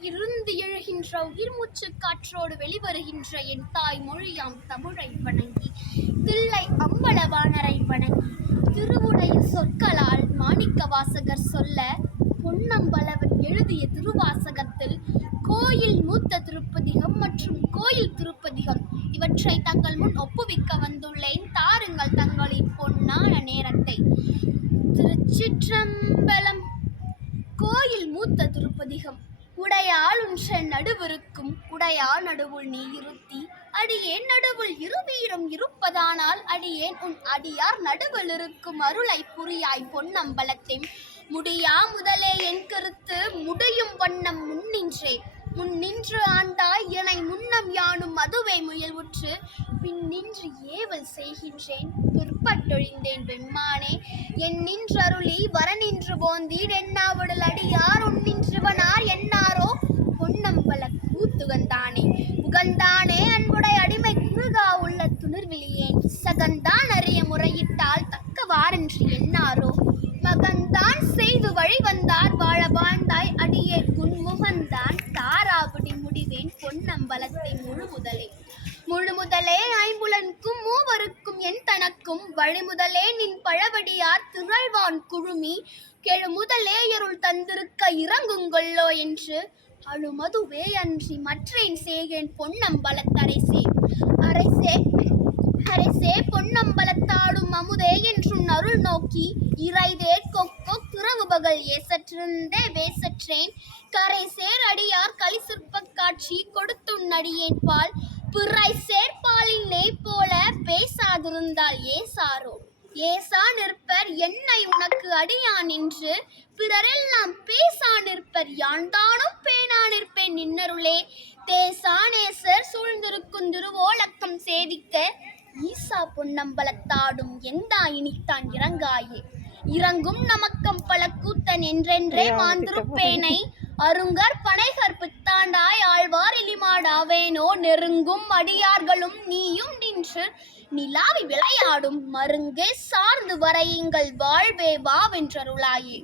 ஆவியிலிருந்து எழுகின்ற உயிர் மூச்சு காற்றோடு வெளிவருகின்ற என் தாய் மொழியாம் தமிழை வணங்கி, தில்லை அம்பலவாணரை வணங்கி, திருவுடைய சொற்களால் மாணிக்க வாசகர் சொல்ல, பொன்னம்பலவன் எழுதிய திருவாசகத்தில் கோயில் மூத்த திருப்பதிகம் மற்றும் கோயில் திருப்பதிகம் இவற்றை தங்கள் முன் ஒப்புவிக்க வந்துள்ளேன். தாருங்கள் தங்களின் பொன்னான நேரத்தை. திருச்சிற்றம்பலம். கோயில் மூத்த திருப்பதிகம். உடையாள் உன்ற நடுவிருக்கும் உடையாள் நடுவுள் நீ இருத்தி, அடியேன் நடுவுள் இருவீரும் இருப்பதானால் அடியேன் உன் அடியார் நடுவில் இருக்கும் அருளை புரியாய் பொன்னம்பலத்தே. முடியா முதலே என் கருத்து முடியும் வண்ணம் முன்னின்று ஆண்டாய் எனை முன்னம் யானும் அதுவே முயல்வுற்று பின்னின்று ஏவல் செய்கின்றேன் பிற்பட்டொழிந்தேன் வெம்மானே. என் நின்றருளி வரநின்று போந்தீர் என்னாவிடல் அடியார் உன்னின்றுவனார் என்னாரோ பொன்னம்பல கூத்துகந்தானே. உகந்தானே அன்புடை அடிமை குறுகா உள்ள துணிர்விலியேன், சகந்தான் அறிய முறையிட்டால் தக்கவாரென்று என்னாரோ மகந்தான் செய்து வழி வந்தார் வாழ வாழ்ந்தாய் அடியே குன் முகந்தான் தாராபடி முடிவேன் பொன்னம்பலத்தை முழுமுதலே ஐம்புலனுக்கும் மூவருக்கும் என் தனக்கும் வழிமுதலே நின் பழவடியார் திரள்வான் குழுமி கெழுமுதலே இருள் தந்திருக்க இறங்குங்கொள்ளோ என்று அழுமதுவே அன்றி மற்றேன் சேகேன் பொன்னம்பலத்தரசே. அரசே பொன்னம்பலத்தாடும் அமுதே என்றும் அருள் நோக்கி இறைதே கொக்கோ துறவு பகல் ஏசற்றிருந்தே வேசற்றேன் கரை சேர் அடியார் களி சிற்ப காட்சி கொடுத்துன் அடியேன் பால் பிறை சேர்பாலின் நெய் போல பேசாதிருந்தால் ஏசாரோ. ஏசா நிற்பர் என்னை உனக்கு அடியான் என்று பிறரெல்லாம் பேசா நிற்பர் யான்தானும் பேனா நிற்பேன் நின்னருளே. தேசானேசர் சூழ்ந்திருக்கும் திருவோலக்கம் சேவிக்க ஈசா பொன்னம்பலத்தாடும் எந்தா இனித்தான் இறங்காயே. இறங்கும் நமக்கம் பல கூத்தன் என்றென்றே மாந்திருப்பேனை அருங்கர் பனைகர் பித்தாண்டாய் ஆழ்வார் இலிமாடாவேனோ. நெருங்கும் அடியார்களும் நீயும் நின்று நிலாவி விளையாடும் மருங்கே சார்ந்து வரையுங்கள் வாழ்வே வாவென்றருளாயே.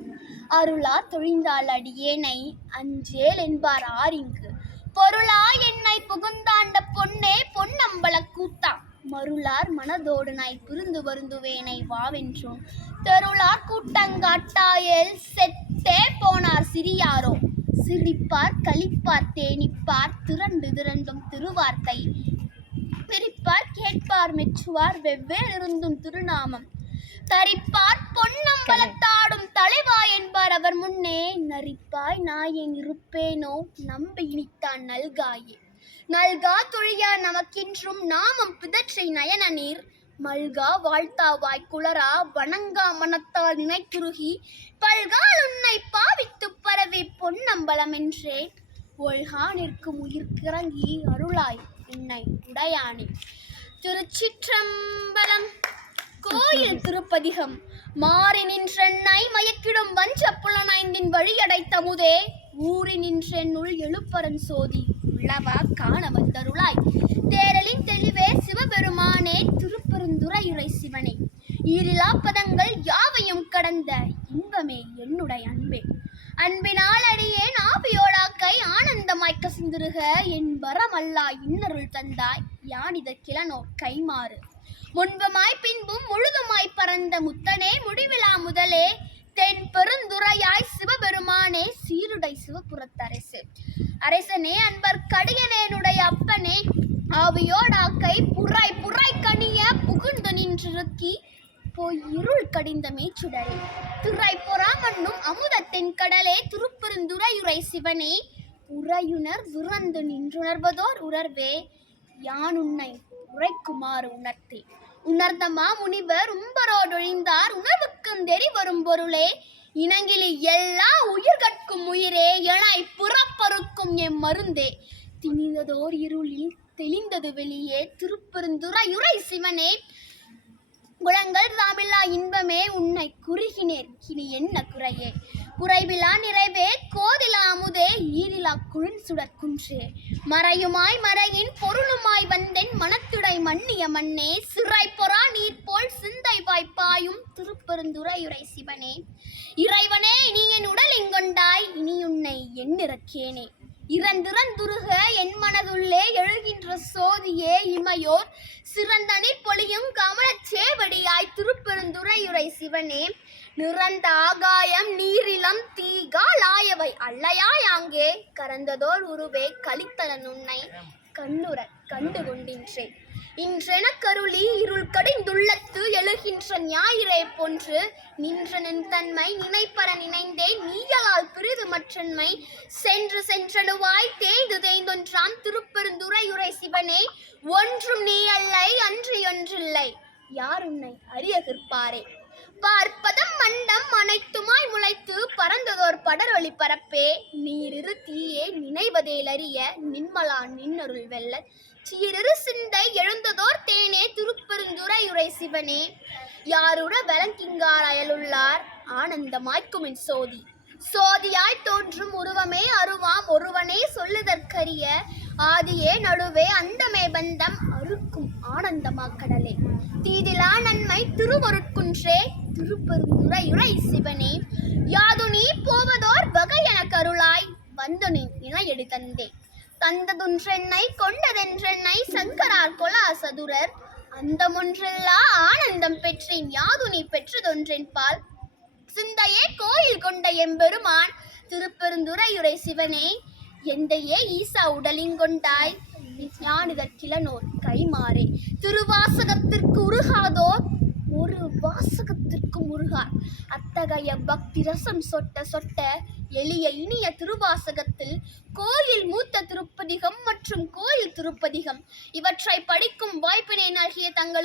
அருளா தொழிந்தாள் அடியேனை அஞ்சேல் என்பார் ஆரிங்கு பொருளா என்னை புகுந்தாண்ட பொன்னே பொன்னம்பல கூத்தா. மருளார் மனதோடு நாய் புரிந்து வருந்துவேனை வாவென்றோம் தெருளார் கூட்டங்காட்டாயல் செத்தே போனார் சிறியாரோ. சிரிப்பார் களிப்பார் தேனிப்பார் திரண்டும் திருவார்த்தை பிரிப்பார் கேட்பார் மெச்சுவார் வெவ்வேறு இருந்தும் திருநாமம் தரிப்பார் பொன்னம்பலத்தாடும் தலைவா என்பார் அவர் முன்னே. நரிப்பாய் நாயேன் இருப்பேனோ நம்பி இனித்தான் நல்காயே. நல்கா தொழியா நமக்கின்றும் நாமம் பிதற்றை நயன நீர் மல்கா வாழ்த்தாவாய் குளரா வணங்கா மனத்தால் நினைக்குருகி பல்கால் உன்னை பாவித்து பரவி பொன்னம்பலம் என்றே ஒல்கா நிற்கும் உயிர்க்கிறங்கி அருளாய் என்னை உடையானே. திருச்சிற்றம்பலம். கோயில் திருப்பதிகம். மாறி நின்றென்னை மயக்கிடும் வஞ்ச புலனைந்தின் வழியடைத்தமுதே ஊறி நின்றென்னுள் எழுப்பரன் சோதி உள்ளவா காண வந்தருளாய். தேரலின் தெளிவே சிவபெருமானே திருப்பெருந்துறையுரை சிவனே. ஈரிலா பதங்கள் யாவையும் கடந்த இன்பமே என்னுடைய அன்பே. அன்பினால் அடியேன் ஆவியோடாக்கை ஆனந்தமாய் கசிந்திருக என் வரமல்லா இன்னருள் தந்தாய் யானித கிளனோ கைமாறு. முன்புமாய் பின்பும் முழுதுமாய் பறந்த முத்தனே முடிவிலா முதலே தென் பெருந்துறையாய் சிவபெருமானே சீருடை சிவபுரத்தரசு. அரசனே அன்பர் கடியனேனுடைய அப்பனே ஆவியோடாக்கை புரை கனிய புகுந்து நின்றிருக்கி போய் இருள் கடிந்த மேச்சுடரே. துறை பொறாமண்ணும் அமுதத்தின் கடலே திருப்பெருந்துறையுரை சிவனே. உறையுணர் விறந்து நின்றுணர்வதோர் உணர்வே யான் உன்னை உரைக்குமாறு உணர்த்தே. உணர்ந்தமா முனிவர் உம்பரோடொழிந்தார் உணர்வுக்கும் தெரி வரும் பொருளே. இனங்கிலி எல்லா உயிர்கட்கும் உயிரே எனை புறப்பருக்கும் எம் மருந்தே. திணிந்ததோர் இருளில் தெளிந்தது வெளியே திருப்பெருந்துறையுரை சிவனே. குளங்கள் தாமில்லா இன்பமே உன்னை குறுகினேர் இனி என்ன குறையே. குறைவிலா நிறைவே கோதிலா அமுதே ஈரிலா குழின்சுடர் குன்றே. மறையுமாய் மறையின் பொருளுமாய் வந்தென் மனத்துடை மன்னிய மண்ணே. சிறை பொறா நீர் போல் சிந்தை வாய்ப்பாயும் திருப்பெருந்துறையுரை சிவனே. இறைவனே நீ என் உடலிங்கொண்டாய் இனி உன்னை எண்ணிறக்கேனே. இறந்திறந்துருக என் மனதுள்ளே எழுகின்ற சோதியே இமையோர் சிறந்தனிற் பொழியும் கமலச் சேவடியாய் திருப்பெருந்துறையுரை சிவனே நிறந்த ஆகாயம் நீரிலம் தீகால் ஆயவை அல்லையாய் ஆங்கே கரந்ததோர் உருவே கலித்தலன் உன்னை கண்ணுற கண்டு கொண்டின்றேன் இன்றெனக்கருளி இருள் கடிந்துள்ளத்து எழுகின்ற ஞாயிறே போன்று நின்ற நின் தன்மை நினைப்பற நினைந்தேன் நீயலால் பிரிது மற்றன்மை சென்று சென்றடுவாய் தேய்ந்து தேய்ந்தொன்றாம் திருப்பெருந்துறையுரை சிவனே ஒன்றும் நீ அல்லை அன்று ஒன்றில்லை யார் உன்னை அறிய கற்பாரே பார்ப்பதம் மண்டம் அனைத்துமாய் முளைத்து பறந்ததோர் படரொளி பரப்பே நீரிரு தீயே நினைவதேலறிய நின்மலா நின்னருள் வெல்ல சீரிரு சிந்தை எழுந்ததோர் தேனே திருப்பெருந்துறையுரை சிவனே யாருட வலங்கிங்கார் அயலுள்ளார் ஆனந்தமாய்க்குமின் சோதி சோதியாய் தோன்றும் உருவமே அருவாம் ஒருவனே சொல்லுதற்கரிய ஆதியே நடுவே அந்தமே பந்தம் அறுக்கும் ஆனந்தமா கடலே தீதிலா நன்மை திருவருட்குன்றே திருப்பெருந்துறையுரை சிவனே யாது நீ போவதோர் வகை என கருளாய் வந்தனின் இணையடி தந்தே தந்ததொன்றென்னை கொண்டதென்றென்னை சங்கரார் கொலா சதுரர் அந்தமொன்றெல்லா ஆனந்தம் பெற்றேன் யாது நீ பெற்றதொன்றென் பால் சிந்தையே கோயில் கொண்ட எம்பெருமான் திருப்பெருந்துறையுரை சிவனே எந்தையே ஈசா உடலிங்கொண்டாய் ஞானிதற்கிலனோர் கைமாறே திருவாசகத்திற்கு உருகாதோர் ஒரு வாசகத்திற்கு முருகார் அத்தகைய பக்தி ரசம் சொட்ட சொட்ட எளிய இனிய திருவாசகத்தில் கோயில் மூத்த திருப்பதிகம் மற்றும் கோயில் திருப்பதிகம் இவற்றை படிக்கும் வாய்ப்பினை நல்கிய தங்களுக்கு